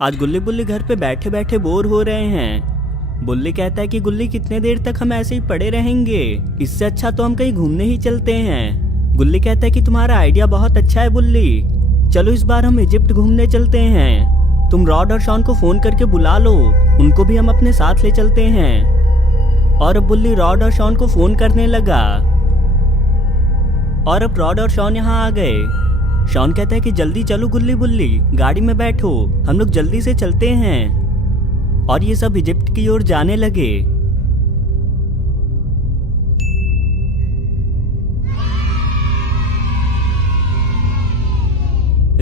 आज गुल्ली बुल्ली घर पे बैठे बैठे बोर हो रहे हैं। बुल्ली कहता है कि गुल्ली कितने देर तक हम ऐसे ही पड़े रहेंगे, इससे अच्छा तो हम कहीं घूमने ही चलते हैं। गुल्ली कहता है कि तुम्हारा आइडिया बहुत अच्छा है बुल्ली, चलो इस बार हम इजिप्ट घूमने चलते हैं। तुम रॉड और शॉन को फोन करके बुला लो, उनको भी हम अपने साथ ले चलते हैं। और अब बुल्ली रॉड और शॉन को फोन करने लगा और अब रॉड और शॉन यहाँ आ गए। शॉन कहता है कि जल्दी चलो गुल्ली बुल्ली, गाड़ी में बैठो, हम लोग जल्दी से चलते हैं। और ये सब इजिप्ट की ओर जाने लगे।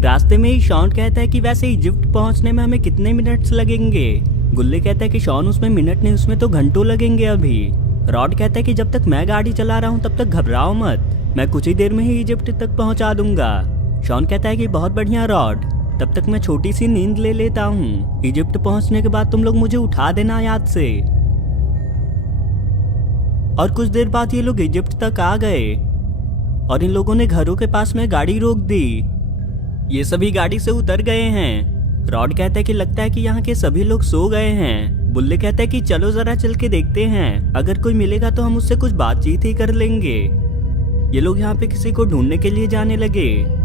रास्ते में ही शॉन कहता है कि वैसे इजिप्ट पहुंचने में हमें कितने मिनट्स लगेंगे। गुल्ली कहता है कि शॉन उसमें मिनट नहीं, उसमें तो घंटों लगेंगे अभी। रॉड कहता है कि जब तक मैं गाड़ी चला रहा हूं तब तक घबराओ मत, मैं कुछ ही देर में ही इजिप्ट तक पहुंचा दूंगा। शॉन कहता है कि बहुत बढ़िया रॉड, तब तक मैं छोटी सी नींद ले लेता हूँ। इजिप्ट पहुंचने के बाद तुम लोग मुझे उठा देना याद से। और कुछ देर बाद ये लोग इजिप्ट तक आ गए और इन लोगों ने घरों के पास में गाड़ी रोक दी। ये सभी गाड़ी से उतर गए हैं। रॉड कहता है कि लगता है कि यहाँ के सभी लोग सो गए हैं। बुल्ले कहता है कि चलो जरा चल के देखते हैं, अगर कोई मिलेगा तो हम उससे कुछ बातचीत ही कर लेंगे। ये लोग यहाँ पे किसी को ढूंढने के लिए जाने लगे।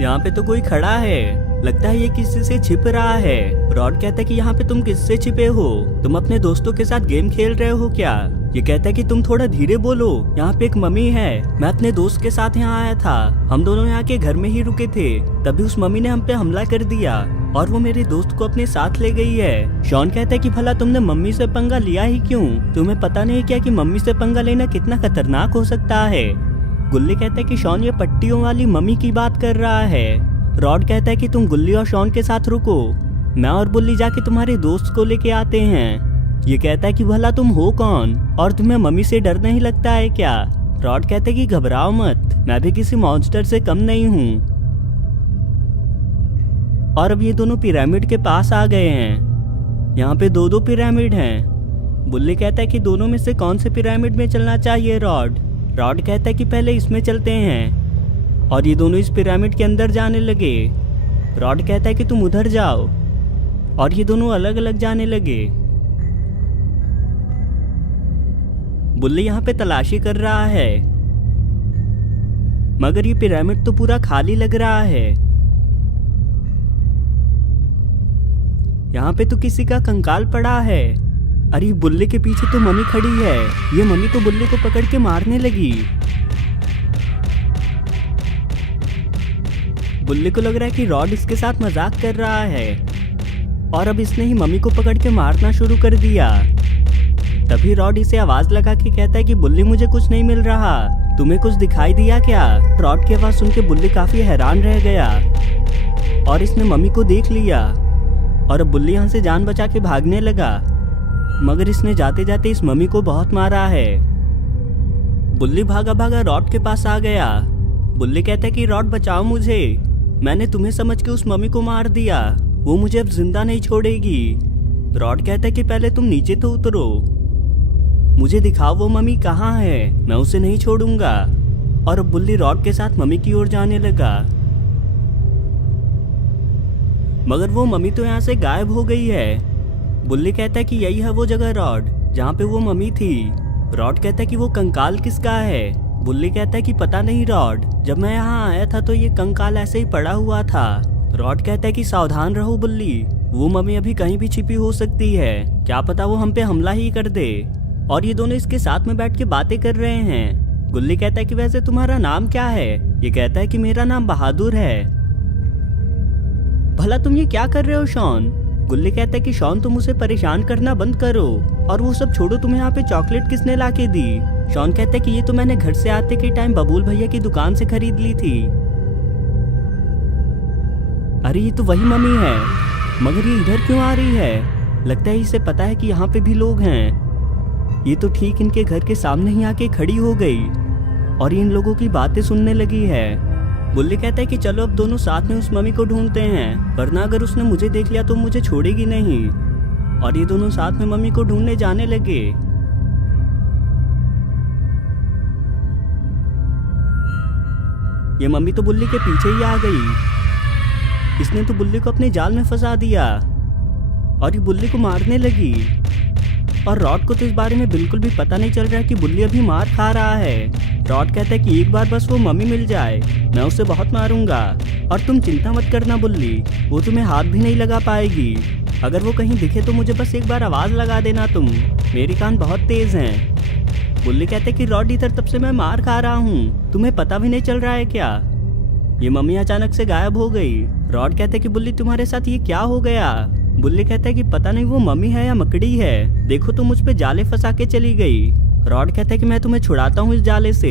यहाँ पे तो कोई खड़ा है, लगता है ये किसी से छिप रहा है। रॉड कहता है कि यहाँ पे तुम किससे छिपे हो, तुम अपने दोस्तों के साथ गेम खेल रहे हो क्या? ये कहता है कि तुम थोड़ा धीरे बोलो, यहाँ पे एक मम्मी है, मैं अपने दोस्त के साथ यहाँ आया था, हम दोनों यहाँ के घर में ही रुके थे, तभी उस मम्मी ने हम पे हमला कर दिया और वो मेरे दोस्त को अपने साथ ले गई है। शॉन कहता है कि भला तुमने मम्मी से पंगा लिया ही क्यों, तुम्हें पता नहीं क्या कि मम्मी से पंगा लेना कितना खतरनाक हो सकता है। गुल्ली कहता है कि शॉन ये पट्टियों वाली मम्मी की बात कर रहा है। रॉड कहता है कि तुम गुल्ली और शॉन के साथ रुको, मैं और बुल्ली जाके तुम्हारे दोस्त को लेके आते हैं। ये कहता है कि भला तुम हो कौन और तुम्हें मम्मी से डर नहीं लगता है क्या? रॉड कहते है कि घबराओ मत, मैं भी किसी मॉन्स्टर से कम नहीं हूँ। और अब ये दोनों पिरामिड के पास आ गए हैं। यहाँ पे दो दो पिरामिड हैं। बुल्ली कहता है कि दोनों में से कौन से पिरामिड में चलना चाहिए रॉड? रॉड कहता है कि पहले इसमें चलते हैं। और ये दोनों इस पिरामिड के अंदर जाने लगे। रॉड कहता है कि तुम उधर जाओ और ये दोनों अलग अलग जाने लगे। बुल्ली यहाँ पे तलाशी कर रहा है, मगर ये पिरामिड तो पूरा खाली लग रहा है। यहाँ पे तो किसी का कंकाल पड़ा है। अरे बुल्ली के पीछे तो मम्मी खड़ी है, ये मम्मी तो बुल्ली को पकड़ के मारने लगी। बुल्ली को लग रहा है कि रॉड इसके साथ मजाक कर रहा है और अब इसने ही मम्मी को पकड़ के मारना शुरू कर दिया। तभी रॉड इसे आवाज लगा के कहता है कि बुल्ली मुझे कुछ नहीं मिल रहा, तुम्हें कुछ दिखाई दिया क्या? रॉड की आवाज सुन के बुल्ली काफी हैरान रह गया और इसने मम्मी को देख लिया और अब बुल्ली यहाँ से जान बचा के भागने लगा, मगर इसने जाते जाते इस मम्मी को बहुत मारा है। बुल्ली भागा भागा रॉड के पास आ गया। बुल्ली कहता है कि रॉड बचाओ मुझे, मैंने तुम्हें समझ के उस मम्मी को मार दिया, वो मुझे अब जिंदा नहीं छोड़ेगी। रॉड कहता है कि पहले तुम नीचे तो उतरो, मुझे दिखाओ वो मम्मी कहाँ है, मैं उसे नहीं छोड़ूंगा। और अब बुल्ली रॉड के साथ मम्मी की ओर जाने लगा, मगर वो मम्मी तो यहाँ से गायब हो गई है। बुल्ली कहता है कि यही है वो जगह रॉड जहाँ पे वो मम्मी थी। रॉड कहता है कि वो कंकाल किसका है? बुल्ली कहता है कि पता नहीं रॉड, जब मैं यहाँ आया था तो ये कंकाल ऐसे ही पड़ा हुआ था। रॉड कहता है कि सावधान रहो बुल्ली, वो मम्मी अभी कहीं भी छिपी हो सकती है, क्या पता वो हम पे हमला ही कर दे। और ये दोनों इसके साथ में बैठ के बातें कर रहे हैं। गुल्ली कहता है कि वैसे तुम्हारा नाम क्या है? ये कहता है कि मेरा नाम बहादुर है। भला तुम ये क्या कर रहे हो शॉन? गुल्ली कहता है कि शॉन तुम उसे परेशान करना बंद करो और वो सब छोड़ो, तुम्हें यहाँ पे चॉकलेट किसने ला के दी? शॉन कहता है कि ये तो मैंने घर से आते के टाइम बबूल भैया की दुकान से खरीद ली थी। अरे ये तो वही मम्मी है, मगर ये इधर क्यों आ रही है? लगता है इसे पता है कि यहाँ पे भी लोग हैं। ये तो ठीक इनके घर के सामने ही आके खड़ी हो गई और इन लोगों की बातें सुनने लगी है। बुल्ली कहता है कि चलो अब दोनों साथ में उस मम्मी को ढूंढते हैं, वरना अगर उसने मुझे देख लिया तो मुझे छोड़ेगी नहीं। और ये दोनों साथ में मम्मी को ढूंढने जाने लगे। ये मम्मी तो बुल्ली के पीछे ही आ गई इसने तो बुल्ली को अपने जाल में फंसा दिया और ये बुल्ली को मारने लगी। और रॉड को तो इस बारे में बिल्कुल भी पता नहीं चल रहा कि बुल्ली अभी मार खा रहा है। रॉड कहता है कि एक बार बस वो मम्मी मिल जाए, मैं उसे बहुत मारूंगा। और तुम चिंता मत करना बुल्ली, वो तुम्हें हाथ भी नहीं लगा पाएगी। अगर वो कहीं दिखे तो मुझे बस एक बार आवाज़ लगा देना तुम, मेरे कान बहुत तेज हैं। बुल्ली कहते कि रॉड इधर तब से मैं मार खा रहा हूँ, तुम्हें पता भी नहीं चल रहा है क्या? ये मम्मी अचानक से गायब हो गई। रॉड कहते कि बुल्ली तुम्हारे साथ ये क्या हो गया? बुल्ली कहता है कि पता नहीं वो मम्मी है या मकड़ी है, देखो तो मुझ पे जाले फंसा के चली गई। रॉड कहता है कि मैं तुम्हें छुड़ाता हूँ इस जाले से,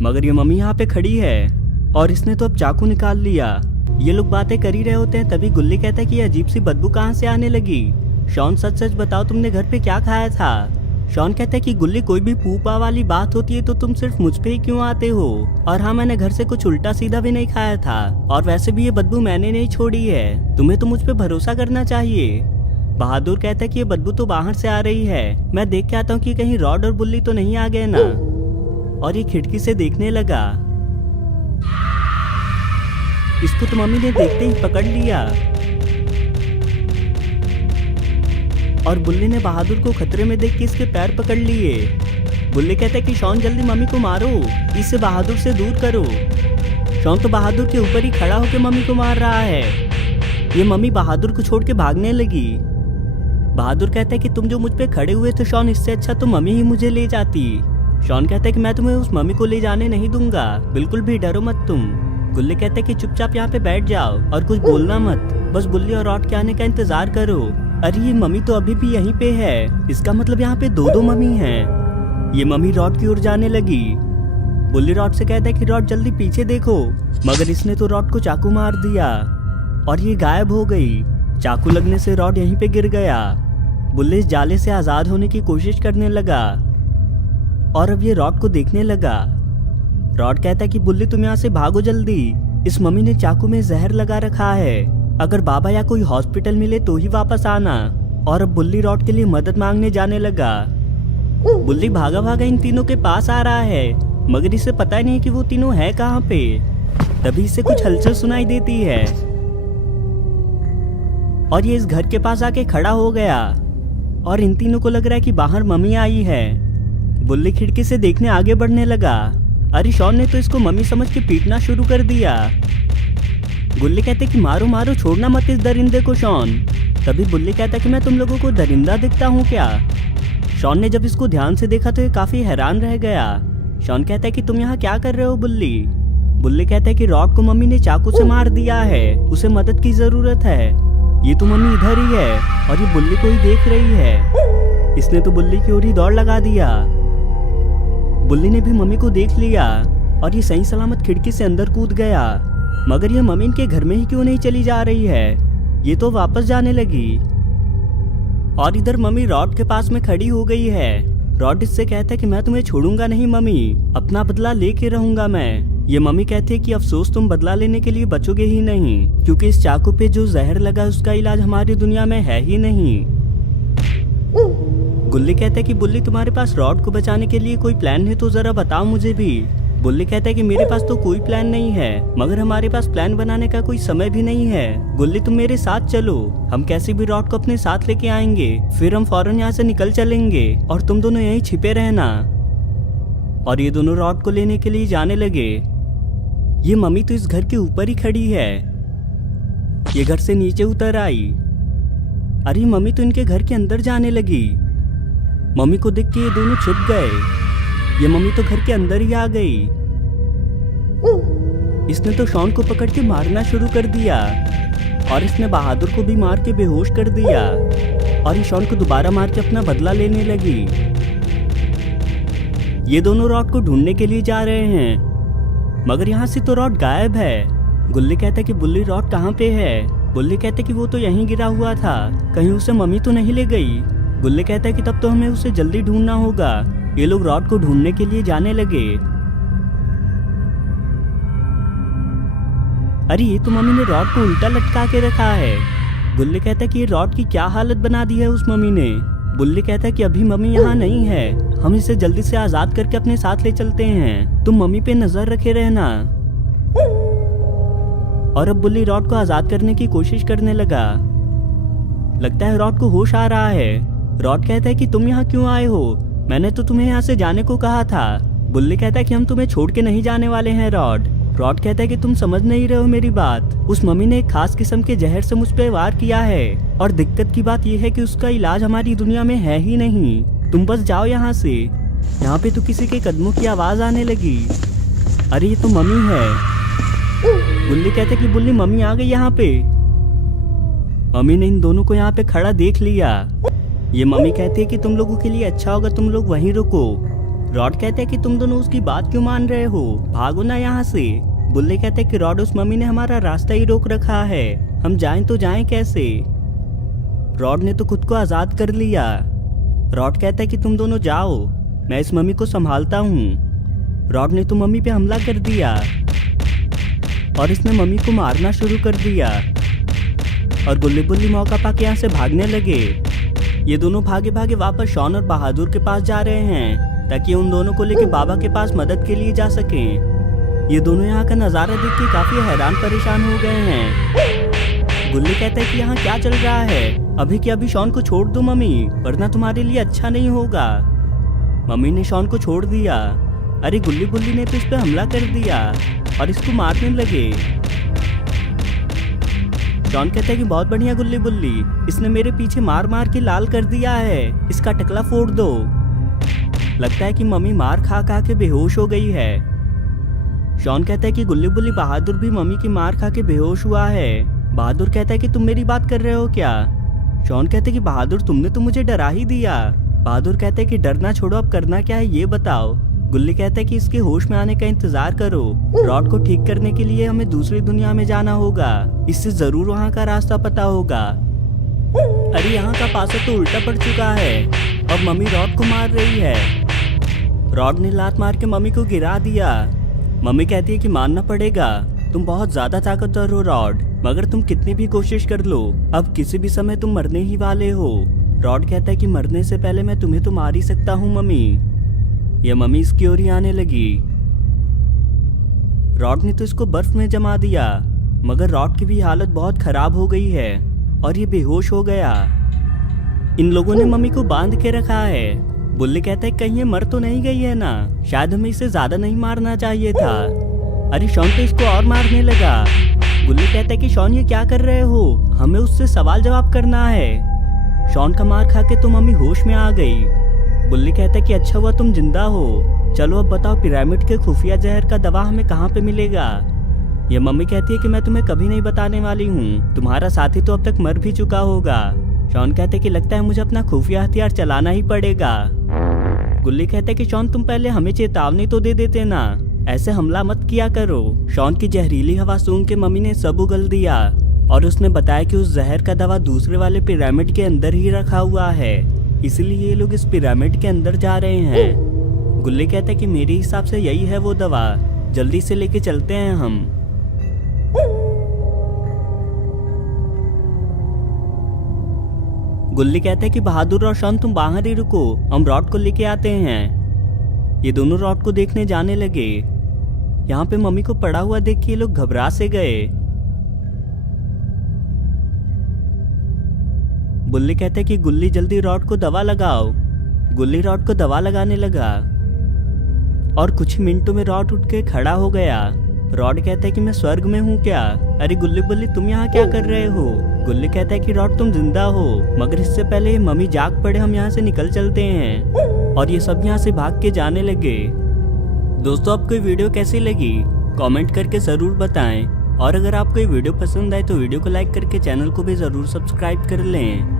मगर ये मम्मी यहाँ पे खड़ी है और इसने तो अब चाकू निकाल लिया। ये लोग बातें कर ही रहे होते हैं, तभी गुल्ली कहता है कि ये अजीब सी बदबू कहाँ से आने लगी। शॉन सच सच बताओ तुमने घर पे क्या खाया था? शॉन कहता है कि गुल्ली कोई भी पूपा वाली बात होती है तो तुम सिर्फ मुझ पे ही क्यों आते हो? और हाँ, मैंने घर से कुछ उल्टा सीधा भी नहीं खाया था, और वैसे भी ये बदबू मैंने नहीं छोड़ी है, तुम्हें तो मुझ पे भरोसा करना चाहिए। बहादुर कहता है कि ये बदबू तो बाहर से आ रही है, मैं देख के आता हूँ कि कहीं रॉड और बुल्ली तो नहीं आ गए ना। और ये खिड़की से देखने लगा। इसको तो मम्मी ने देखते ही पकड़ लिया और बुल्ली ने बहादुर को खतरे में देख के इसके पैर पकड़ लिए। बुल्ली कहता है कि शॉन जल्दी मम्मी को मारो, इसे बहादुर से दूर करो। शॉन तो बहादुर के ऊपर ही खड़ा होकर मम्मी को मार रहा है। ये मम्मी बहादुर को छोड़ के भागने लगी। बहादुर कहता है कि तुम जो मुझ पे खड़े हुए थे शॉन, इससे अच्छा तो मम्मी ही मुझे ले जाती। शॉन कहता है कि मैं तुम्हें उस मम्मी को ले जाने नहीं दूंगा, बिल्कुल भी डरो मत तुम। गुल्ली कहता है कि चुपचाप यहाँ पे बैठ जाओ और कुछ बोलना मत, बस बुल्ली और रॉड के आने का इंतजार करो। अरे ये मम्मी तो अभी भी यहीं पे है, इसका मतलब यहाँ पे दो मम्मी हैं। ये मम्मी रॉड की ओर जाने लगी। बुल्ली रॉड से कहता है कि रॉड जल्दी पीछे देखो, मगर इसने तो रॉड को चाकू मार दिया और ये गायब हो गई। चाकू लगने से रॉड यहीं पे गिर गया। बुल्ली इस जाले से आजाद होने की कोशिश करने लगा और अब ये रॉड को देखने लगा। रॉड कहता है कि बुल्ली तुम यहाँ से भागो जल्दी, इस मम्मी ने चाकू में जहर लगा रखा है, अगर बाबा या कोई हॉस्पिटल मिले तो ही वापस आना। और अब बुल्ली रॉड के लिए मदद मांगने जाने लगा। बुल्ली भागा भागा इन तीनों के पास आ रहा है, मगर इसे पता ही नहीं कि वो तीनों है कहाँ पे। तभी इसे कुछ हलचल सुनाई देती है और ये इस घर के पास आके खड़ा हो गया और इन तीनों को लग रहा है कि बाहर मम्मी आई है। बुल्ली खिड़की से देखने आगे बढ़ने लगा। अरे शॉन ने तो इसको मम्मी समझ के पीटना शुरू कर दिया। गुल्ली कहते कि मारो मारो, छोड़ना मत इस दरिंदे को शॉन। तभी बुल्ली कहता कि मैं तुम लोगों को दरिंदा दिखता हूँ क्या? शॉन ने जब इसको ध्यान से देखा तो ये काफी हैरान रह गया। शॉन कहता है कि तुम यहाँ क्या कर रहे हो बुल्ली? बुल्ली कहता है कि रॉड को मम्मी ने चाकू से मार दिया है, उसे मदद की जरूरत है। ये तो मम्मी इधर ही है और ये बुल्ली को ही देख रही है। इसने तो बुल्ली की ओर ही दौड़ लगा दिया। बुल्ली ने भी मम्मी को देख लिया और ये सही सलामत खिड़की से अंदर कूद गया। मगर ये मम्मी इनके घर में ही क्यों नहीं चली जा रही है? ये तो वापस जाने लगी। और इधर मम्मी रॉड के पास में खड़ी हो गई है। रॉड इससे कहता है कि मैं तुम्हें छोड़ूंगा नहीं मम्मी, अपना बदला लेके रहूंगा मैं। ये मम्मी कहती है कि अफसोस तुम बदला लेने के लिए बचोगे ही नहीं, क्योंकि इस चाकू पे जो जहर लगा उसका इलाज हमारी दुनिया में है ही नहीं। गुल्ली कहता है कि बुल्ली तुम्हारे पास रॉड को बचाने के लिए कोई प्लान है तो जरा बताओ मुझे भी। बुल्ली कहता है कि मेरे पास तो कोई प्लान नहीं है, मगर हमारे पास प्लान बनाने का कोई समय भी नहीं है। गुल्ली तुम मेरे साथ चलो, हम कैसे भी रॉड को अपने साथ लेके आएंगे, फिर हम फौरन यहाँ से निकल चलेंगे और तुम दोनों यहीं छिपे रहना। और ये दोनों रॉड को लेने के लिए जाने लगे। ये मम्मी तो इस घर के ऊपर ही खड़ी है। ये घर से नीचे उतर आई। अरे मम्मी तो इनके घर के अंदर जाने लगी। मम्मी को देख के ये दोनों छुप गए। ये मम्मी तो घर के अंदर ही आ गई। इसने तो शॉन को पकड़ के मारना शुरू कर दिया और इसने बहादुर को भी मार के बेहोश कर दिया और ये शॉन को दोबारा मार के अपना बदला लेने लगी। ये दोनों रॉड को ढूंढने के लिए जा रहे हैं, मगर यहाँ से तो रॉड गायब है। गुल्ली कहता है कि बुल्ली रॉड कहाँ पे है? बुल्ली कहते कि वो तो यहीं गिरा हुआ था, कहीं उसे मम्मी तो नहीं ले गई। गुल्ली कहता है कि तब तो हमें उसे जल्दी ढूंढना होगा। ये लोग रॉड को ढूंढने के लिए जाने लगे। अरे ये तो मम्मी ने रॉड को उल्टा लटका के रखा है। गुल्ली कहता है कि ये रॉड की क्या हालत बना दी है उस मम्मी ने। बुल्ली कहता है कि अभी मम्मी यहाँ नहीं है, हम इसे जल्दी से आजाद करके अपने साथ ले चलते हैं, तुम मम्मी पे नजर रखे रहना। और अब बुल्ली रॉड को आजाद करने की कोशिश करने लगा। लगता है रॉड को होश आ रहा है। रॉड कहता है कि तुम यहाँ क्यों आए हो? मैंने तो तुम्हें यहाँ से जाने को कहा था। बुल्ली कहता है कि हम तुम्हें छोड़ के नहीं जाने वाले हैं रॉड। रॉड कहता है कि तुम समझ नहीं रहे हो मेरी बात। उस मम्मी ने एक खास किस्म के जहर से मुझ पे वार किया है और दिक्कत की बात यह है कि उसका इलाज हमारी दुनिया में है ही नहीं। तुम बस जाओ यहाँ से। यहाँ पे तो किसी के कदमों की आवाज आने लगी। अरे ये तो मम्मी है। बुल्ली कहता है कि बुल्ली मम्मी आ गई यहाँ पे। मम्मी ने इन दोनों को यहाँ पे खड़ा देख लिया। ये मम्मी कहती है कि तुम लोगों के लिए अच्छा होगा तुम लोग वहीं रुको। रॉड कहता है कि तुम दोनों उसकी बात क्यों मान रहे हो? भागो ना यहाँ से। बुल्ली कहते हैं कि रॉड उस मम्मी ने हमारा रास्ता ही रोक रखा है, हम जाएं तो जाएं कैसे? रॉड ने तो खुद को आजाद कर लिया। रॉड कहता है कि तुम दोनों जाओ, मैं इस मम्मी को संभालता हूँ। रॉड ने तो मम्मी पे हमला कर दिया और इसने मम्मी को मारना शुरू कर दिया और गुल्ली बुल्ली मौका पाके यहाँ से भागने लगे। ये दोनों भागे भागे वापस शॉन और बहादुर के पास जा रहे हैं ताकि उन दोनों को लेके बाबा के पास मदद के लिए जा सकें। ये दोनों यहाँ का नज़ारा देख के काफी हैरान परेशान हो गए हैं। गुल्ली कहता है कि यहाँ क्या चल रहा है? अभी के अभी शॉन को छोड़ दो मम्मी, वरना तुम्हारे लिए अच्छा नहीं होगा। मम्मी ने शॉन को छोड़ दिया। अरे गुल्ली बुल्ली ने तो इस पे हमला कर दिया और इसको मारने लगे। शॉन कहता है कि बहुत बढ़िया गुल्ली बुल्ली, इसने मेरे पीछे मार मार के लाल कर दिया है, इसका टकला फोड़ दो। लगता है कि मम्मी मार खा खा के बेहोश हो गई है। शॉन कहता है कि गुल्ली बुल्ली बहादुर भी मम्मी की मार खा के बेहोश हुआ है। बहादुर कहता है कि तुम मेरी बात कर रहे हो क्या? शॉन कहते हैं कि बहादुर तुमने तो मुझे डरा ही दिया। बहादुर कहते हैं कि डरना छोड़ो, अब करना क्या है ये बताओ। गुल्ली कहता है कि इसके होश में आने का इंतजार करो। रॉड को ठीक करने के लिए हमें दूसरी दुनिया में जाना होगा, इससे जरूर वहाँ का रास्ता पता होगा। अरे यहाँ का पासा तो उल्टा पड़ चुका है, अब मम्मी रॉड को मार रही है। रॉड ने लात मार के मम्मी को गिरा दिया। मम्मी कहती है कि मानना पड़ेगा, तुम बहुत ज्यादा ताकतवर हो रॉड, मगर तुम कितनी भी कोशिश कर लो, अब किसी भी समय तुम मरने ही वाले हो। रॉड कहता है कि मरने से पहले मैं तुम्हें तो मार ही सकता हूँ मम्मी। यह मम्मी इसकी ओर ही आने लगी। रॉड ने तो इसको बर्फ में जमा दिया, मगर रॉड की भी हालत बहुत खराब हो गई है और ये बेहोश हो गया। इन लोगों ने मम्मी को बांध के रखा है। बुल्ली कहता है कहीं ये मर तो नहीं गई है ना, शायद हमें इसे ज्यादा नहीं मारना चाहिए था। अरे शॉन तो इसको और मारने लगा। बुल्ली कहता है कि शॉन ये क्या कर रहे हो, हमें उससे सवाल जवाब करना है। शॉन का मार खा के तो मम्मी होश में आ गई। बुल्ली कहता है कि अच्छा हुआ तुम जिंदा हो, चलो अब बताओ पिरामिड के खुफिया जहर का दवा हमें कहाँ पे मिलेगा? ये मम्मी कहती है कि मैं तुम्हें कभी नहीं बताने वाली हूँ, तुम्हारा साथी तो अब तक मर भी चुका होगा। शॉन कहते हैं कि लगता है मुझे अपना खुफिया हथियार चलाना ही पड़ेगा। गुल्ली कहता है कि शॉन तुम पहले हमें चेतावनी तो दे देते ना, ऐसे हमला मत किया करो। शॉन की जहरीली हवा सूंघ के मम्मी ने सब उगल दिया और उसने बताया कि उस जहर का दवा दूसरे वाले पिरामिड के अंदर ही रखा हुआ है, इसलिए ये लोग इस पिरामिड के अंदर जा रहे हैं। गुल्ली कहता है कि मेरे हिसाब से यही है वो दवा, जल्दी से लेके चलते हैं हम। गुल्ली कहता है कि बहादुर और शॉन तुम बाहर ही रुको, हम रॉड को लेके आते हैं। ये दोनों रॉड को देखने जाने लगे। यहाँ पे मम्मी को पड़ा हुआ देख के ये लोग घबरा से गए। बुल्ली कहते हैं कि गुल्ली जल्दी रॉड को दवा लगाओ। गुल्ली रॉड को दवा लगाने लगा और कुछ मिनटों में रॉड उठ के खड़ा हो गया। रॉड कहता है कि मैं स्वर्ग में हूँ क्या? अरे गुल्ली बुल्ली तुम यहाँ क्या कर रहे हो? गुल्ली कहता है कि रॉड तुम जिंदा हो, मगर इससे पहले मम्मी जाग पड़े हम यहाँ से निकल चलते हैं। और ये सब यहाँ से भाग के जाने लगे। दोस्तों आपको ये वीडियो कैसी लगी कमेंट करके जरूर बताएं, और अगर आपको ये वीडियो पसंद आए तो वीडियो को लाइक करके चैनल को भी जरूर सब्सक्राइब कर लें।